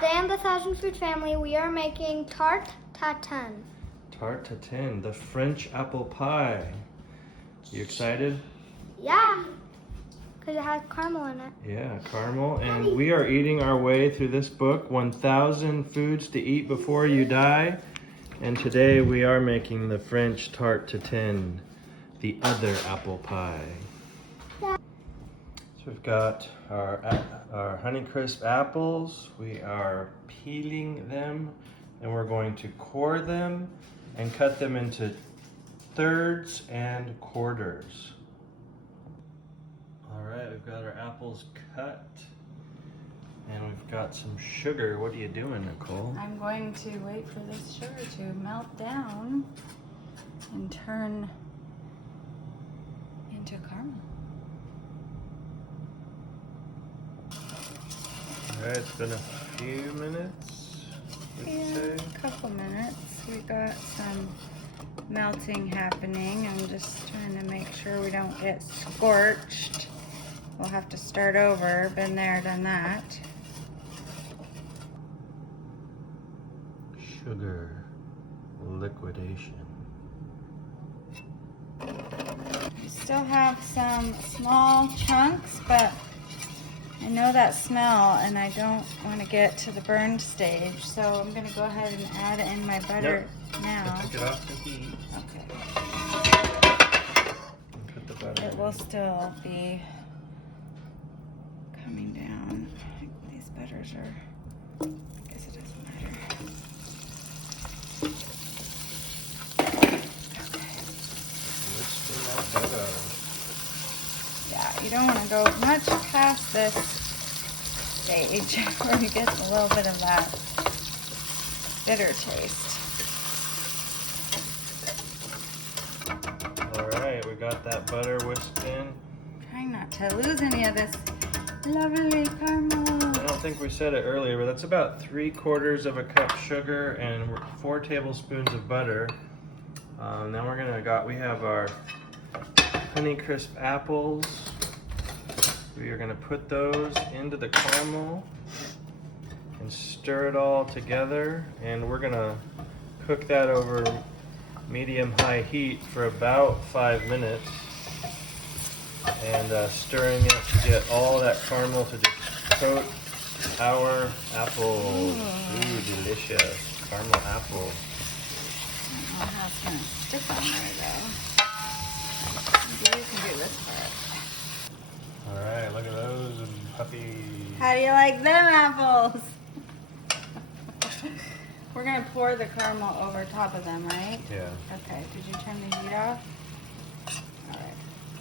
Today on the Thousand Food Family, we are making Tarte Tatin. Tarte Tatin, the French apple pie. You excited? Yeah, because it has caramel in it. Yeah, caramel. And we are eating our way through this book, 1,000 Foods to Eat Before You Die. And today we are making the French Tarte Tatin, the other apple pie. So we've got our Honeycrisp apples. We are peeling them and we're going to core them and cut them into thirds and quarters. All right, we've got our apples cut and we've got some sugar. What are you doing, Nicole? I'm going to wait for this sugar to melt down and turn into caramel. All right, it's been a few minutes, would you say? A couple minutes. We got some melting happening. I'm just trying to make sure we don't get scorched. We'll have to start over. Been there, done that. Sugar liquidation. We still have some small chunks, but I know that smell and I don't want to get to the burned stage, so I'm going to go ahead and add in my butter now. Take it off the heat. Okay. And put the butter It will still be coming down. I think these butters are, I guess it doesn't matter. Whisper that butter. Yeah, you don't want to go much past this stage where you get a little bit of that bitter taste. All right, we got that butter whisked in. Trying not to lose any of this lovely caramel. I don't think we said it earlier, but that's about 3/4 of a cup sugar and 4 tablespoons of butter. Then we have our Honeycrisp apples. We are gonna put those into the caramel and stir it all together, and we're gonna cook that over medium-high heat for about 5 minutes, and stirring it to get all that caramel to just coat our apples. Ooh, delicious caramel apple. I don't know how it's gonna stick on there though. Maybe you can do this part. All right, look at those puppies. How do you like them apples? We're gonna pour the caramel over top of them, right? Yeah, Okay, did you turn the heat off? Alright.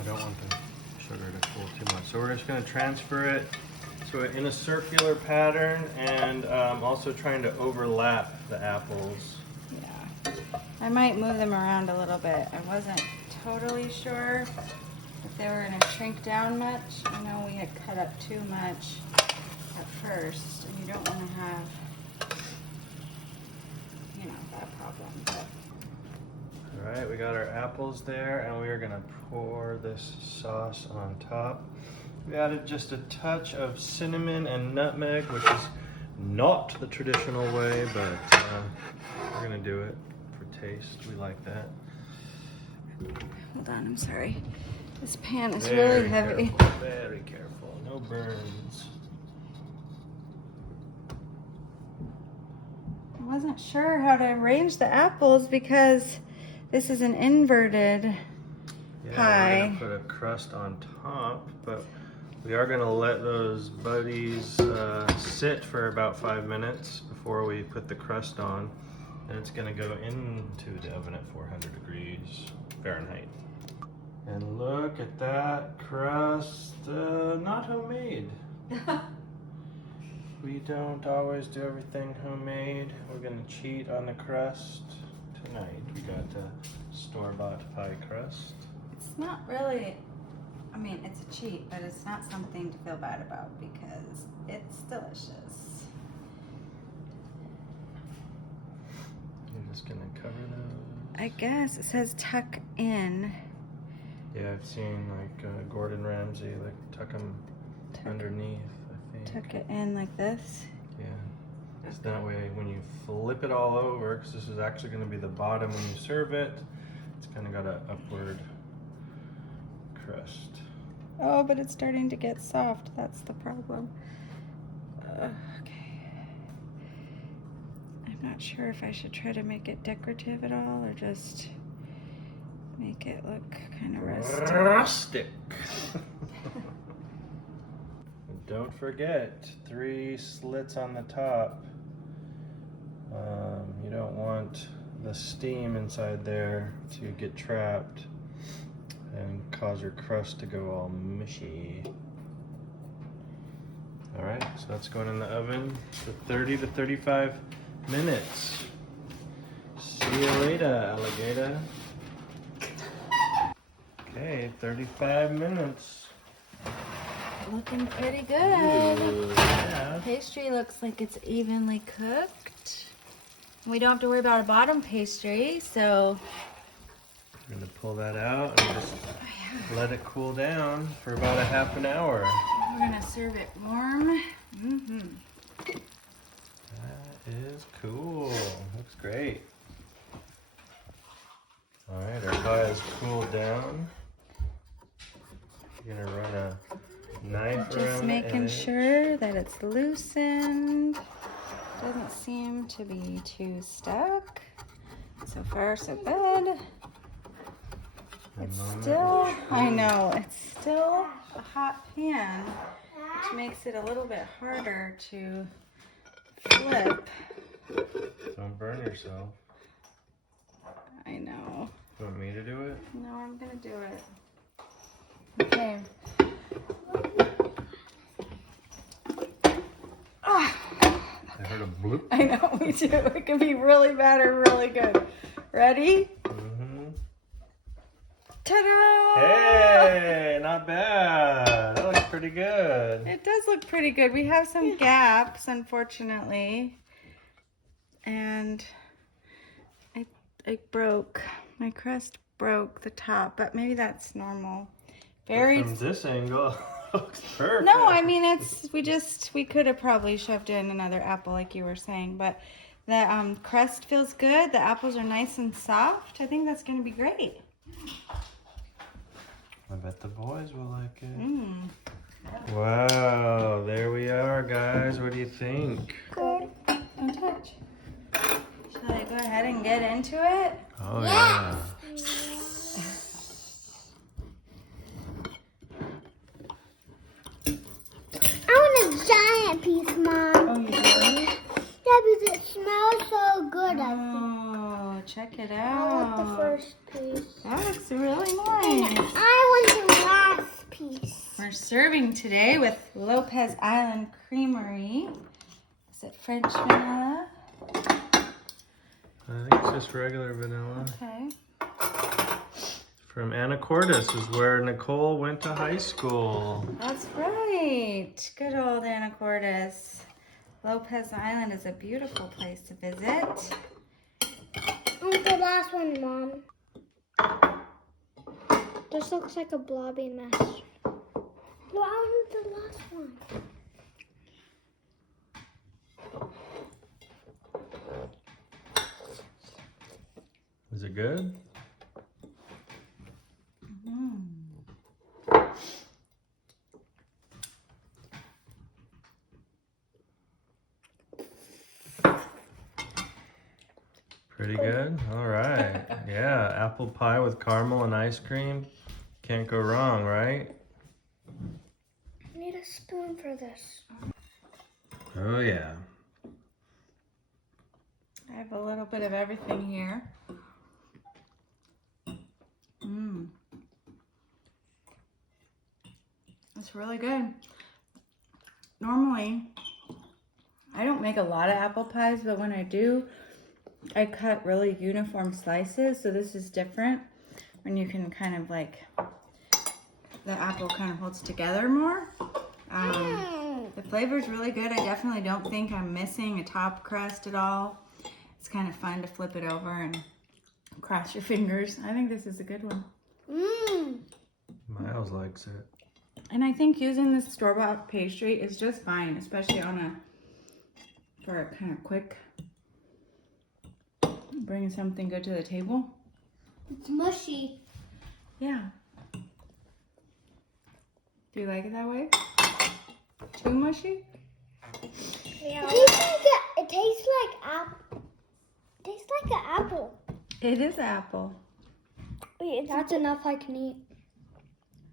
I don't want the sugar to cool too much. So we're just gonna transfer it so in a circular pattern, and also trying to overlap the apples. Yeah. I might move them around a little bit. I wasn't totally sure if they were gonna shrink down much. I know we had cut up too much at first, and you don't wanna have, you know, that problem. But All right, we got our apples there, and we are gonna pour this sauce on top. We added just a touch of cinnamon and nutmeg, which is not the traditional way, but we're gonna do it for taste. We like that. hold on, I'm sorry. This pan is Very really heavy. careful, very careful. No burns. I wasn't sure how to arrange the apples because this is an inverted Yeah, pie. we're gonna put a crust on top, but we are gonna let those buddies sit for about 5 minutes before we put the crust on. And it's gonna go into the oven at 400 degrees Fahrenheit. And look at that crust, not homemade. We don't always do everything homemade. We're gonna cheat on the crust tonight. We got a store-bought pie crust. It's not really, I mean, it's a cheat, but it's not something to feel bad about because it's delicious. You're just gonna cover those. I guess it says tuck in. Yeah, I've seen like Gordon Ramsay, like tuck them underneath, I think. Tuck it in like this. Yeah. So that way when you flip it all over, because this is actually going to be the bottom when you serve it, it's kind of got an upward crust. Oh, but it's starting to get soft. That's the problem. Okay. I'm not sure if I should try to make it decorative at all or just make it look kind of rustic. Don't forget, 3 slits on the top. You don't want the steam inside there to get trapped and cause your crust to go all mushy. All right, so that's going in the oven for 30 to 35 minutes. See you later, alligator. Okay, 35 minutes. Looking pretty good. Ooh, yeah. Pastry looks like it's evenly cooked. We don't have to worry about a bottom pastry, so I'm gonna pull that out and just let it cool down for about a half an hour. we're gonna serve it warm. That is cool. Looks great. All right, our pie is cooled down. You're gonna run a knife Just around making the edge. sure that it's loosened. Doesn't seem to be too stuck. So far, so good. It's still, I know, it's still a hot pan, which makes it a little bit harder to flip. Don't burn yourself. I know. You want me to do it? No, I'm gonna do it. Okay. I heard a bloop. I know, we do. It can be really bad or really good. Ready? Mm-hmm. Ta-da! Hey, not bad. That looks pretty good. It does look pretty good. We have some gaps, unfortunately. And I broke, my crust broke the top, but maybe that's normal. Very. From this angle, looks perfect. No, I mean, we could have probably shoved in another apple like you were saying, but the crust feels good. The apples are nice and soft. I think that's going to be great. I bet the boys will like it. Mm. Wow, there we are, guys. What do you think? Good. Don't touch. Should I go ahead and get into it? Oh, yeah. I want a giant piece, Mom. Oh, you do? Yeah, because it smells so good, I think. Oh, check it I want the out. first piece. That looks really nice. I want the last piece. We're serving today with Lopez Island Creamery. Is it French vanilla? I think it's just regular vanilla. Okay. From Anacortes is where Nicole went to high school. That's right. Good old Anacortes. Lopez Island is a beautiful place to visit. I want the last one, Mom. This looks like a blobby mess. No, I want the last one. Is it good? Pretty good? All right. Yeah, apple pie with caramel and ice cream. Can't go wrong, right? I need a spoon for this. Oh, yeah. I have a little bit of everything here. It's really good. Normally, I don't make a lot of apple pies, but when I do, I cut really uniform slices, so this is different when you can kind of like, the apple kind of holds together more. The flavor is really good. I definitely don't think I'm missing a top crust at all. It's kind of fun to flip it over and cross your fingers. I think this is a good one. Miles likes it. And I think using this store-bought pastry is just fine, especially on for a kind of quick bringing something good to the table. It's mushy. Yeah. Do you like it that way? Too mushy? Yeah. It tastes like apple. It tastes like an apple. It is apple. Wait, that's enough I can eat.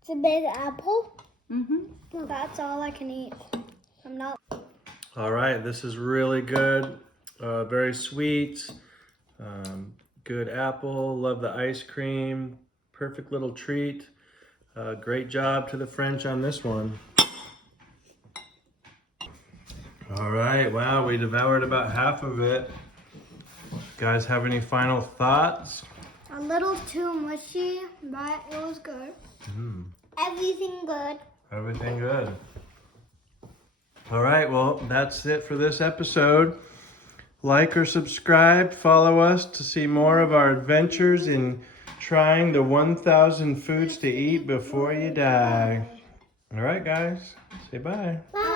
It's a big apple. Mm-hmm. Well, that's all I can eat. I'm not. All right, this is really good. Very sweet. Good apple. Love the ice cream. Perfect little treat. Great job to the French on this one. All right, wow, we devoured about half of it. Guys, have any final thoughts? A little too mushy, but it was good. Everything good. Everything good. All right, well, that's it for this episode. Like or subscribe, follow us to see more of our adventures in trying the 1,000 foods to eat before you die. All right, guys, say bye. Bye.